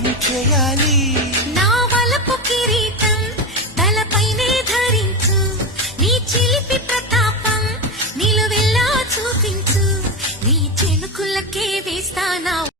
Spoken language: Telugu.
ప్రయోగం చేయాలి. నా వలపు కిరీటం తలపైనే ధరించు, నీ చిలిపి ప్రతాపం నిలువెల్లా చూపించు, నీ చెనుకులకే వేస్తానా